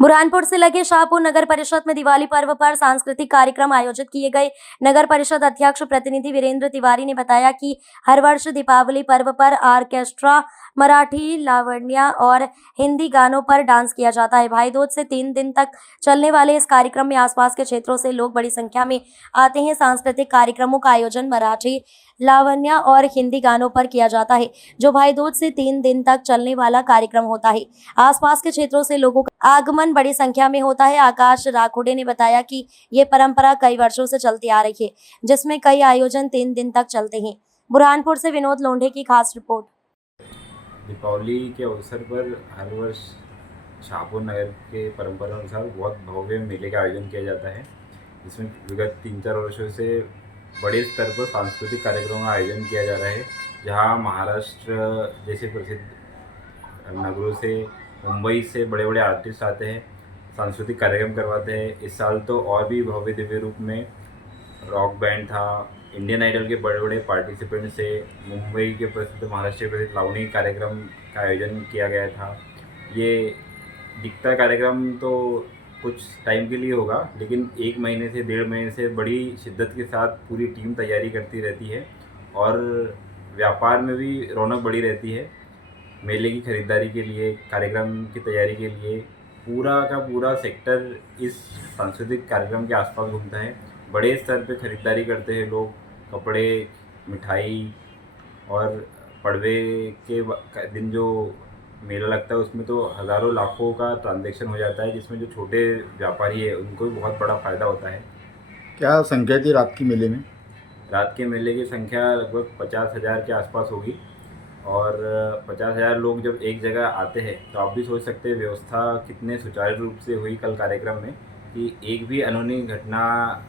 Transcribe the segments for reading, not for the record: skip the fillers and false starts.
बुरहानपुर से लगे शाहपुर नगर परिषद में दिवाली पर्व पर सांस्कृतिक कार्यक्रम आयोजित किए गए। नगर परिषद अध्यक्ष प्रतिनिधि वीरेंद्र तिवारी ने बताया कि हर वर्ष दीपावली पर्व पर ऑर्केस्ट्रा, मराठी, लावण्य और हिंदी गानों पर डांस किया जाता है। भाई दूज से 3 दिन तक चलने वाले इस कार्यक्रम में आसपास के क्षेत्रों से लोग बड़ी संख्या में आते हैं। सांस्कृतिक कार्यक्रमों का आयोजन मराठी, लावण्य और हिंदी गानों पर किया जाता है, जो भाई दूज से 3 दिन तक चलने वाला कार्यक्रम होता है। आसपास के क्षेत्रों से लोगों का आगमन बड़ी संख्या में होता है। आकाश राखोडे ने बताया कि ये परंपरा कई वर्षों से चलती आ रही है, जिसमें कई आयोजन 3 दिन तक चलते हैं। बुरहानपुर से विनोद लोंढे की खास रिपोर्ट। दीपावली के अवसर पर हर वर्ष शाहपुर नगर के परंपरा अनुसार बहुत भव्य मेले का आयोजन किया जाता है, जिसमें विगत 3-4 वर्षों से बड़े स्तर पर सांस्कृतिक कार्यक्रमों का आयोजन किया जा रहा है। जहां महाराष्ट्र जैसे प्रसिद्ध नगरों से, मुंबई से बड़े बड़े आर्टिस्ट आते हैं, सांस्कृतिक कार्यक्रम करवाते हैं। इस साल तो और भी भव्य दिव्य रूप में रॉक बैंड था, इंडियन आइडल के बड़े बड़े पार्टिसिपेंट से, मुंबई के प्रसिद्ध, महाराष्ट्र के प्रसिद्ध लावणी कार्यक्रम का आयोजन किया गया था। ये दिखता कार्यक्रम तो कुछ टाइम के लिए होगा, लेकिन 1 महीने से 1.5 महीने से बड़ी शिद्दत के साथ पूरी टीम तैयारी करती रहती है और व्यापार में भी रौनक बढ़ी रहती है। मेले की खरीदारी के लिए, कार्यक्रम की तैयारी के लिए पूरा का पूरा सेक्टर इस सांस्कृतिक कार्यक्रम के आसपास घूमता है। बड़े स्तर पे खरीदारी करते हैं लोग, कपड़े, मिठाई और पड़वे के दिन जो मेला लगता है उसमें तो हज़ारों लाखों का ट्रांजैक्शन हो जाता है, जिसमें जो छोटे व्यापारी है उनको भी बहुत बड़ा फ़ायदा होता है। क्या संख्या थी रात की मेले में? रात के मेले की संख्या लगभग 50,000 के आसपास होगी और 50,000 लोग जब एक जगह आते हैं तो आप भी सोच सकते हैं व्यवस्था कितने सुचारू रूप से हुई कल कार्यक्रम में, कि एक भी अनहोनी घटना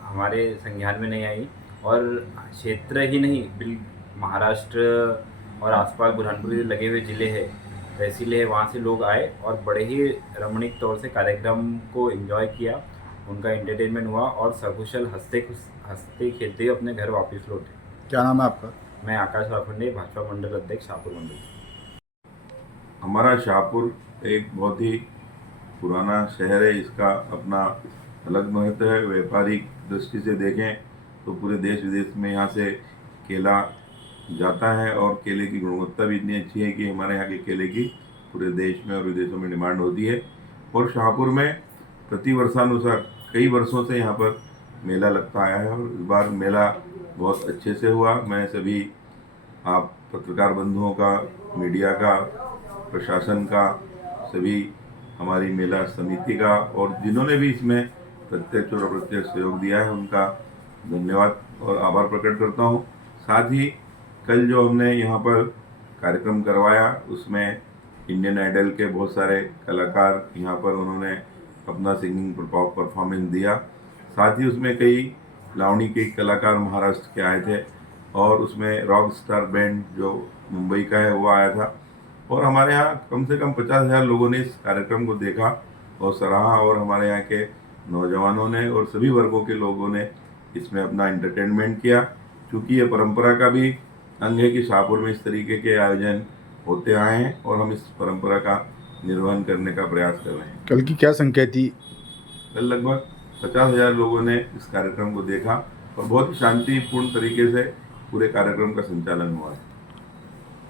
हमारे संज्ञान में नहीं आई। और क्षेत्र ही नहीं, महाराष्ट्र और आसपास बुरहानपुर से लगे हुए ज़िले हैं, तहसीलें हैं, वहाँ से लोग आए और बड़े ही रमणीक तौर से कार्यक्रम को एंजॉय किया। उनका एंटरटेनमेंट हुआ और सकुशल हंसते खेलते हुए अपने घर वापस लौटे। क्या नाम है आपका? मैं आकाश राखोडे, भाजपा मंडल अध्यक्ष, शाहपुर मंडल। हमारा शाहपुर एक बहुत ही पुराना शहर है, इसका अपना अलग महत्व है। व्यापारिक दृष्टि से देखें तो पूरे देश विदेश में यहाँ से केला जाता है और केले की गुणवत्ता भी इतनी अच्छी है कि हमारे यहाँ के केले की पूरे देश में और विदेशों में डिमांड होती है। और शाहपुर में प्रति वर्षानुसार कई वर्षों से यहाँ पर मेला लगता आया है और इस बार मेला बहुत अच्छे से हुआ। मैं सभी आप पत्रकार बंधुओं का, मीडिया का, प्रशासन का, सभी हमारी मेला समिति का और जिन्होंने भी इसमें प्रत्यक्ष और अप्रत्यक्ष सहयोग दिया है उनका धन्यवाद और आभार प्रकट करता हूँ। साथ ही कल जो हमने यहाँ पर कार्यक्रम करवाया उसमें इंडियन आइडल के बहुत सारे कलाकार यहाँ पर उन्होंने अपना सिंगिंग परफॉर्मेंस दिया। साथ ही उसमें कई लावणी के कलाकार महाराष्ट्र के आए थे और उसमें रॉक स्टार बैंड जो मुंबई का है वो आया था। और हमारे यहाँ कम से कम 50,000 लोगों ने इस कार्यक्रम को देखा और सराहा और हमारे यहाँ के नौजवानों ने और सभी वर्गों के लोगों ने इसमें अपना एंटरटेनमेंट किया। क्योंकि ये परंपरा का भी अंग है कि शाहपुर में इस तरीके के आयोजन होते आए हैं और हम इस परंपरा का निर्वहन करने का प्रयास कर रहे हैं। कल की क्या संख्या थी? कल लगभग 50,000 लोगों ने इस कार्यक्रम को देखा और बहुत ही शांतिपूर्ण तरीके से पूरे कार्यक्रम का संचालन हुआ है।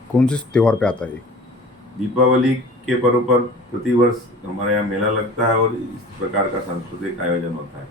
कौन से त्यौहार पे आता है? दीपावली के पर्व पर प्रतिवर्ष हमारे यहाँ मेला लगता है और इस प्रकार का सांस्कृतिक आयोजन होता है।